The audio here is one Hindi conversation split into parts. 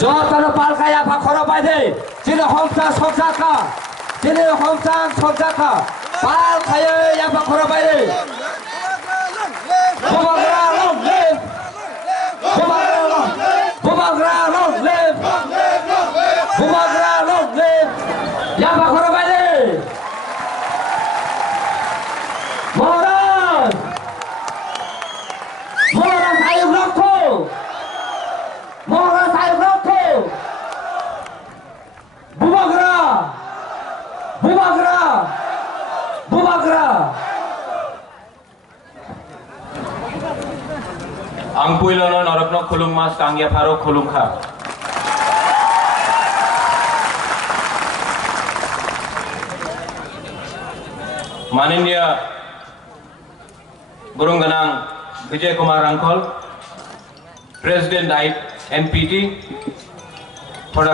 저따로 발가야 바코로 바이데 지네 홍상 속사카 지네 홍상 속사카 발가야 야 바코로 바이데 부바그라 롱 부바그라 롱 부바그라 롱 부바그라 롱 야 바코로 바이데 모란 사육 넣고 모란 사육 넣고 부바그라 부바그라 부바그라 Angpuilono norokno khulung mas tangya pharo khulung kha. माननीय गुरुंगनांग Vijay Kumar अंकोल president I NPT थोड़ा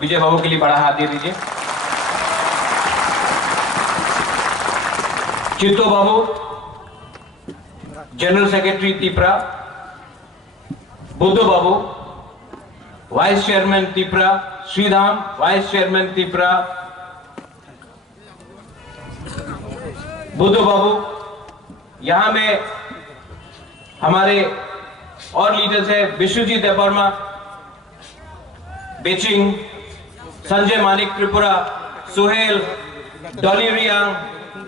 विजय बाबू के लिए बड़ा हाथ दे दीजिए। चित्तो बाबू general secretary Tipra, Buddhu Babu vice chairman Tipra, Shridham vice chairman Tipra, Buddhu Babu यहां में हमारे और लीडर्स है विश्वजीत देवर्मा, बेचिंग, संजय मानिक त्रिपुरा, सुहेल, डॉली रियांग,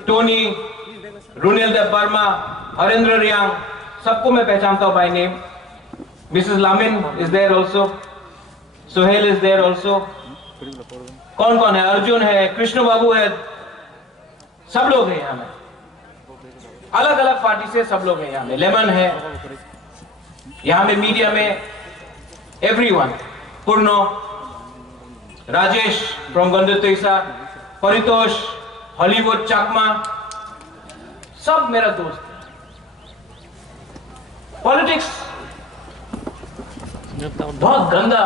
टोनी, रुनेल देवर्मा, हरेंद्र रियांग, सबको मैं पहचानता हूं by name. Mrs Lamin is there also, Suhel is there also. कौन कौन है? अर्जुन है, कृष्ण बाबू है, सब लोग हैं यहाँ में, अलग अलग पार्टी से सब लोग हैं यहाँ में। लेमन है यहाँ में, मीडिया में एवरीवन, पूर्णो, राजेश फ्रॉम गंदतेसा, परितोष, हॉलीवुड चाकमा, सब मेरा दोस्त है। पॉलिटिक्स बहुत गंदा,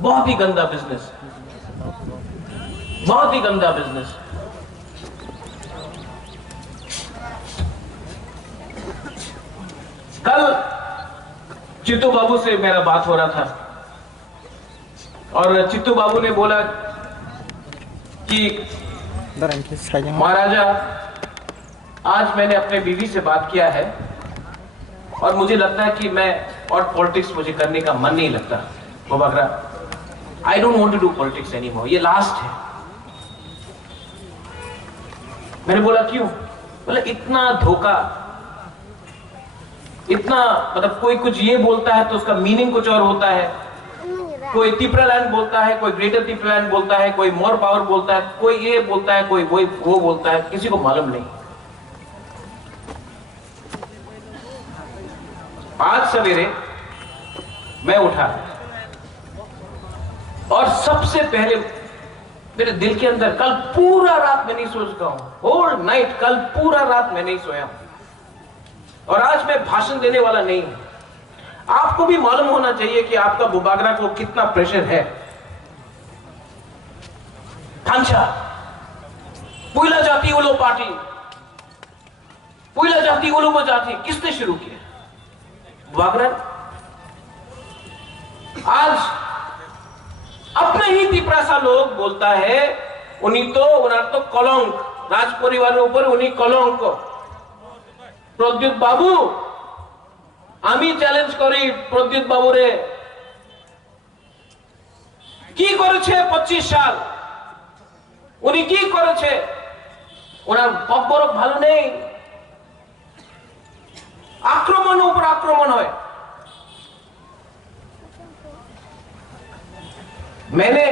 बहुत ही गंदा बिजनेस, बहुत ही गंदा बिजनेस। कल चित्तू बाबू से मेरा बात हो रहा था और चित्तू बाबू ने बोला कि महाराजा आज मैंने अपने बीवी से बात किया है और मुझे लगता है कि मैं और पॉलिटिक्स मुझे करने का मन नहीं लगता। Bubagra, I don't want to do politics anymore, ये लास्ट है। मैंने बोला क्यों? बोला इतना धोखा, इतना मतलब कोई कुछ ये बोलता है तो उसका मीनिंग कुछ और होता है। कोई तिपरालैंड बोलता है, कोई ग्रेटर तिपरालैंड बोलता है, कोई मोर पावर बोलता है, कोई ये बोलता है, कोई वो बोलता है, किसी को मालूम नहीं। आज सवेरे मैं उठा और सबसे पहले मेरे दिल के अंदर, कल पूरा रात मैं नहीं सो सका हूं, होल नाइट, कल पूरा रात मैं नहीं सोया और आज मैं भाषण देने वाला नहीं हूं। आपको भी मालूम होना चाहिए कि आपका बुबागरा को कितना प्रेशर है। खांचा पुइला जाति उलो पार्टी, पुइला जाति उलो वो जाति किसने शुरू किया? बुबागरा। आज अपने ही तिपरासा लोग बोलता है उन्हीं तो कलंक, राज परिवार ऊपर उन्हीं कलंक। प्रद्युत बाबू আমি চ্যালেঞ্জ করি, প্রদ্যুৎ বাবু রে কি করেছে 25 সাল, উনি কি করেছে? ওনার বকবরক ভালো নেই, আক্রমণ উপর আক্রমণ হয়। मैंने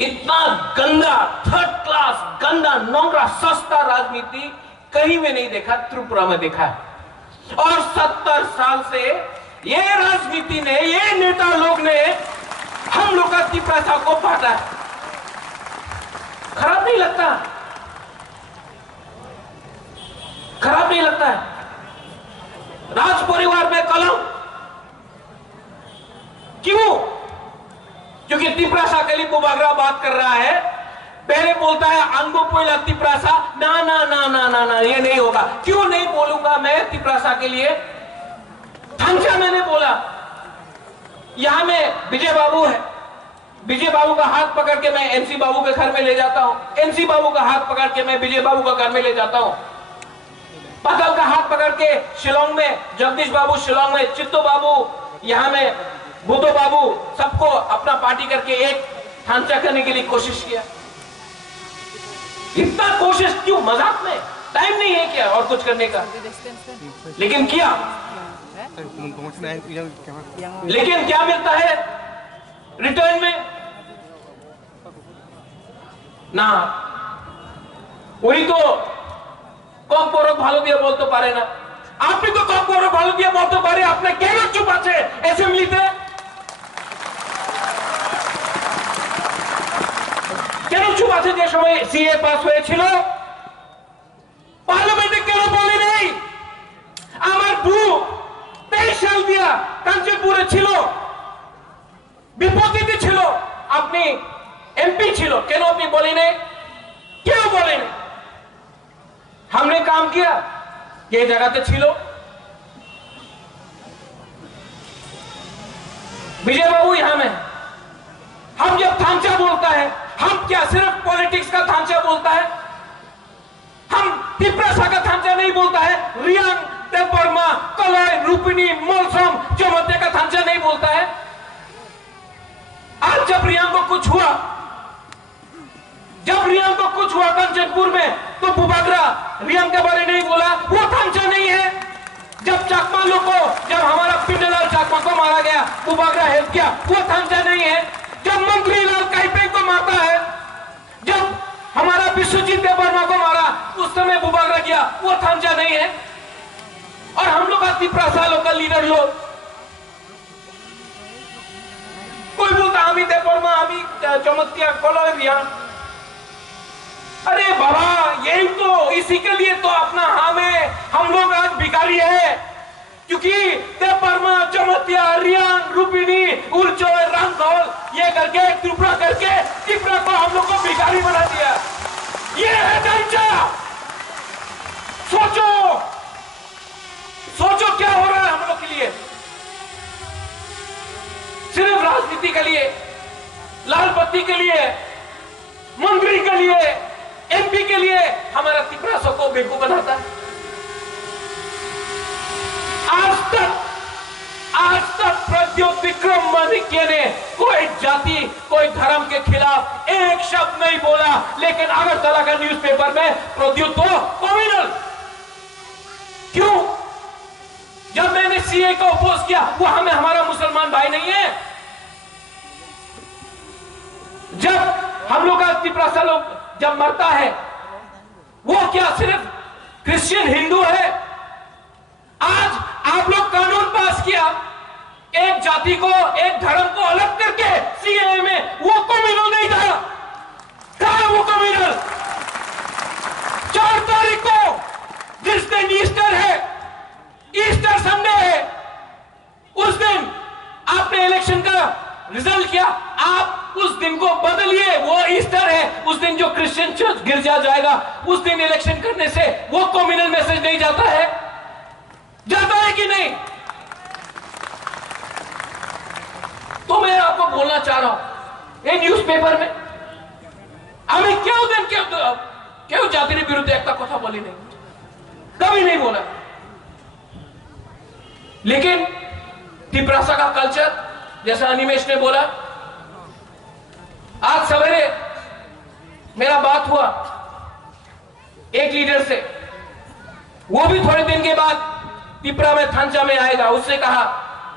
इतना गंदा, थर्ड क्लास, गंदा, नोंगरा, सस्ता राजनीति कहीं में नहीं देखा, त्रिपुरा में देखा है। और 70 साल से ये राजनीति ने, ये नेता लोग ने हम लोग का तिपरासा को बांटा है। खराब नहीं लगता? खराब नहीं लगता है? राज परिवार में कलंक क्यों? क्योंकि तिपरासा के लिए बुबागरा बात कर रहा है पहले बोलता है अंगो पोइला तिप्रासा, ना ना ना ना ना ना, ये नहीं होगा। क्यों नहीं बोलूंगा मैं तिप्रासा के लिए? थांचा मैंने बोला। यहां में विजय बाबू है, विजय बाबू का हाथ पकड़ के मैं एमसी बाबू के घर में ले जाता हूं, एमसी बाबू का हाथ पकड़ के मैं विजय बाबू का घर में ले जाता हूं, पतल का हाथ पकड़ के शिलोंग में जगदीश बाबू, शिलोंग में चित्तो बाबू, यहां में बुद्धो बाबू, सबको अपना पार्टी करके एक थांचा करने के लिए कोशिश किया। इतना कोशिश क्यों? मजाक में टाइम नहीं है क्या और कुछ करने का? लेकिन किया। लेकिन क्या मिलता है रिटर्न में? ना वही तो कम बड़ ভালো দিয়ে বলতে পারে না। আপনি তো কম বড় ভালো দিয়ে বলতে পারে, আপনি কেন চুপ আছে অ্যাসেম্বলিতে? কেন চুপ আছে? যে সময় সিএ পাস হয়েছিল পার্লামেন্টে কেন বলে নেই? আমার গ্রুপ 23 সাল দিয়া কাঞ্চনপুরে ছিল, বিপত্তিতে ছিল, আপনি এমপি ছিল, কেন আপনি বলেন? क्यों बोले? हमने काम किया, ये जगह छिलो। विजय बाबू यहां में, हम जब थांचा बोलता है, हम क्या सिर्फ पॉलिटिक्स का थांचा बोलता है? हम तिप्रासा का थांचा नहीं बोलता है, रियांग, देवबर्मा, कलय, रूपिनी, मोलसम, चौमते का थांचा नहीं बोलता है। आज जब रियांग को कुछ हुआ, जब रियांग को कुछ हुआ कंचनपुर में, तो बुबागरा रियांग के बारे नहीं बोला, वो थांचा नहीं है। जब चाकमा लोग को, जब हमारा पिंडलाल चाकमा को मारा गया, बुबागरा हेल्प किया, वो थांचा नहीं है। जब मंत्री लाल काइपे को मारता है, जब हमारा विश्वजीत देवबर्मा को मारा, उस समय बुबागरा किया, वो थांचा नहीं है। और हम लोग तिप्रासा लोकल लीडर लोग, कोई बोलता हमी देवबर्मा, हमी चमत्या, कलय, रियांग। अरे बाबा, यही तो, इसी के लिए तो अपना हम लोग आज भिखारी है, क्योंकि देवबर्मा, चमत्या, रियांग, रूपिनी, उर्चोय, रामधौल, ये करके त्रिपुरा करके त्रिपुरा को हम लोग को भिखारी बना दिया। ये है ढांचा। सोचो, सोचो क्या हो रहा है हम लोग के लिए। सिर्फ राजनीति के लिए, लाल बत्ती के लिए, मंत्री के लिए, एमपी के लिए हमारा तिप्रासा को बेवकूफ बनाता है। आज तक प्रद्योत विक्रम माणिक्य ने कोई जाति, कोई धर्म के खिलाफ एक शब्द नहीं बोला, लेकिन अगरतला का न्यूज़पेपर में प्रद्योत तो कम्युनल। क्यों? जब मैंने सीए को अपोज किया, वहां में हमारा मुसलमान भाई नहीं है। जब हम लोग का तिप्रासा लोग जब मरता है, वो क्या सिर्फ क्रिश्चियन हिंदू है? आज आप लोग कानून पास किया, एक जाति को, एक धर्म को अलग करके सीएए में, वो कम्युनल नहीं था। कहां है वो कम्युनल? 4 तारीख को जिस दिन ईस्टर है, ईस्टर संडे है, उस दिन आपने इलेक्शन का रिजल्ट किया, आप उस दिन को बदलिए, वो ईस्टर है, उस दिन जो क्रिश्चियन चर्च गिरजा जाएगा, उस दिन इलेक्शन करने से वो कम्युनल मैसेज नहीं जाता है? जाता है कि नहीं? तो मैं आपको बोलना चाह रहा हूं, ये न्यूज़पेपर में हमें क्यों जाति विरुद्ध एकता कथा बोली नहीं, कभी नहीं बोला। लेकिन तिप्रासा का कल्चर, जैसा अनिमेश ने बोला, आज सवेरे मेरा बात हुआ एक लीडर से, वो भी थोड़े दिन के बाद तिप्रा में थांचा में आएगा। उसने कहा,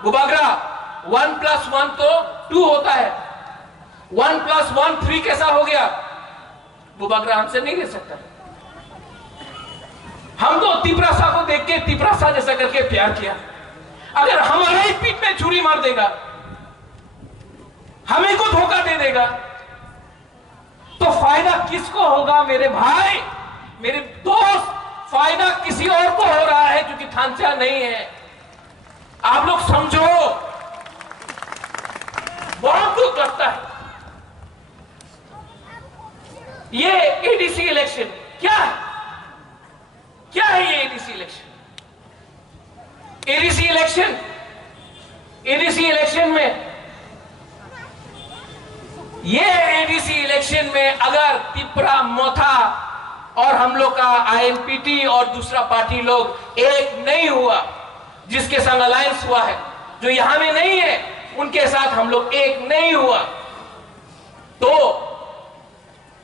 बुबागरा 1+1 तो 2 होता है, 1+1 3 कैसा हो गया? बुबागरा आंसर नहीं दे सकता। हम तो तिप्रासा को देख के तिप्रासा जैसा करके प्यार किया। अगर हमारे ही पीठ में छुरी मार देगा, हमें को धोखा दे देगा, तो फायदा किसको होगा? मेरे भाई, मेरे दोस्त, फायदा किसी और को हो रहा है, क्योंकि थांचा नहीं है। आप लोग समझो, बहुत दुख लगता है। ये एडीसी इलेक्शन क्या है? क्या है ये एडीसी इलेक्शन? एडीसी इलेक्शन में अगर त्रिपुरा मोथा और हम लोग का आईएनपीटी और दूसरा पार्टी लोग एक नहीं हुआ, जिसके संग अलायंस हुआ है, जो यहां में नहीं है उनके साथ हम लोग एक नहीं हुआ, तो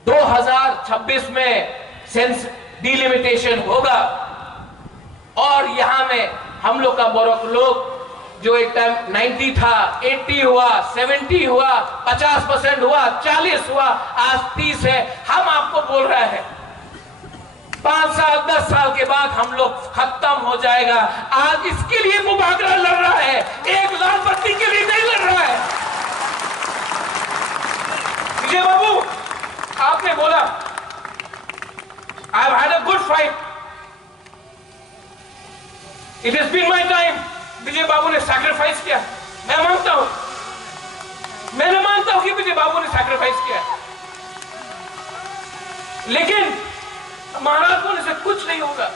2026 में सेंस डिलिमिटेशन होगा और यहां में हम लोग का बोरक लोग जो एक टाइम 90 था, 80 हुआ, 70 हुआ, 50% हुआ, 40 हुआ, आज 30 है। हम आपको बोल रहे हैं 5 साल 10 साल के बाद हम लोग खत्म हो जाएगा। आज इसके लिए मुबागरा लड़ रहा है, एक लाल बत्ती के लिए नहीं लड़ रहा है। विजय बाबू, आपने बोला I have had a good fight, it has been my time. Vijay Babu ने सैक्रिफाइस किया, मैं मानता हूं, मैंने मानता हूं कि विजय बाबू ने सैक्रिफाइस किया, लेकिन महाराज होने से कुछ नहीं होगा।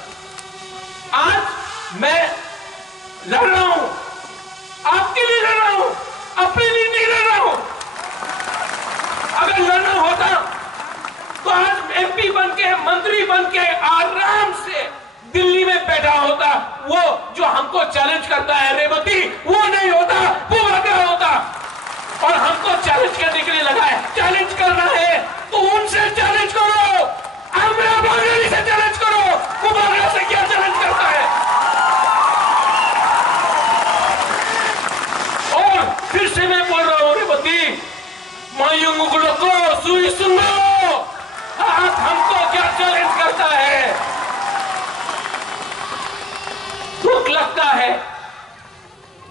आज मैं लड़ रहा हूं, आपके लिए लड़ रहा हूं, अपने लिए नहीं लड़ रहा हूं। अगर लड़ना होता तो आज एमपी बन के, मंत्री बन के आराम से दिल्ली में बैठा होता। वो जो हमको चैलेंज करता है रेवती, वो नहीं होता, वो लगा होता और हमको चैलेंज करने के लिए लगा है। चैलेंज करना है तो उनसे चैलेंज करो, अमरा बागेली से चैलेंज करो, मुबागरा से क्या चैलेंज करता है। और फिर से मैं बोल रहा हूं रेवती, मायूंगुलो को सुई सुनो, आप हमको क्या चैलेंज करता है। दुख लगता है,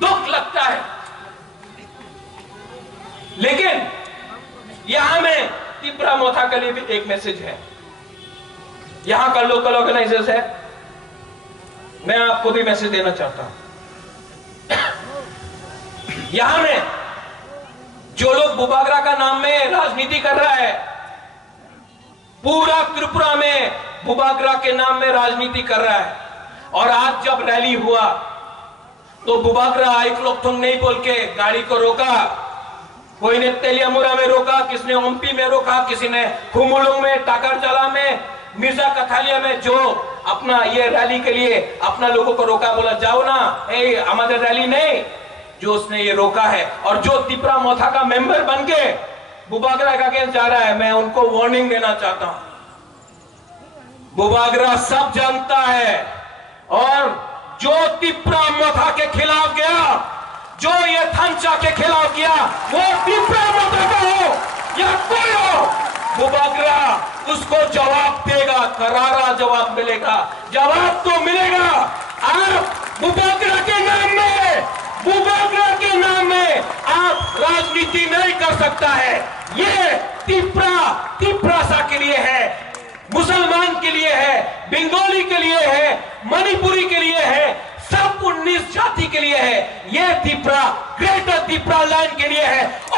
दुख लगता है, लेकिन यहां में त्रिपुरा मोथा के लिए भी एक मैसेज है। यहां का लोकल ऑर्गेनाइजर्स है, मैं आपको भी मैसेज देना चाहता हूं। यहां में जो लोग बुबागरा का नाम में राजनीति कर रहा है, पूरा त्रिपुरा में बुबागरा के नाम में राजनीति कर रहा है। और आज जब रैली हुआ तो बुबागरा एक लोग तुम नहीं बोल के गाड़ी को रोका, कोई ने तेलियामुरा में रोका, किसी ने ओम्पी में रोका, किसी ने खुमुलुंग में, टाकरजला में, मिर्जा कथालिया में, जो अपना ये रैली के लिए अपना लोगों को रोका, बोला जाओ ना, हमारे रैली नहीं, जो उसने ये रोका है। और जो त्रिपुरा मोथा का मेंबर बन के बुबागरा का अगेंस्ट जा रहा है, मैं उनको वार्निंग देना चाहता हूं। बुबागरा सब जानता है, और जो त्रिपुरा मोथा के खिलाफ गया, जो ये थंचा के खिलाफ गया, वो त्रिपुरा मोथा का हो या कोई हो, बुबागरा उसको जवाब देगा, करारा जवाब मिलेगा, जवाब तो मिलेगा। आप बुबागरा के नाम में आप राजनीति नहीं कर सकता है। ये त्रिपुरा के लिए है, मुसलमान के लिए है, बंगाली के लिए है, मणिपुरी के लिए है, सब 19 जाति के लिए है। ये त्रिपुरा ग्रेटर त्रिपुरा लैंड के लिए है।